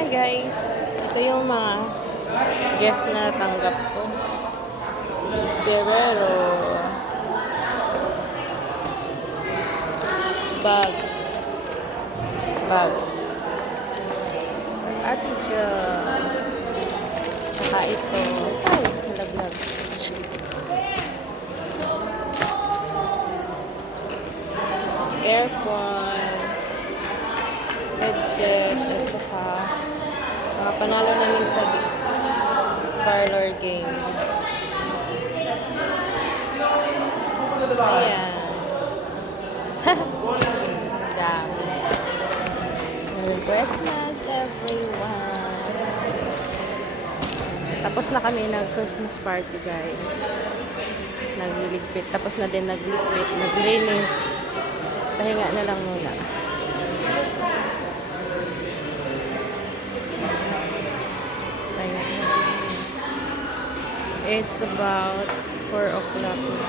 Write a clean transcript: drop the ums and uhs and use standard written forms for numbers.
Hi guys! Ito yung mga gift na natanggap ko. Guerrero. Bag. Bag. Artichokes. Tsaka ito. Ay, nalaglag. Aircon. Headset. At saka mga panalo namin sa parlor games. Ayan. Dami. Merry Christmas, everyone. Tapos na kami nag-Christmas party, guys. Nagliligpit. Tapos na din nagliligpit. Naglinis. Pahinga na lang muna. Pahinga na lang. It's about 4 o'clock na.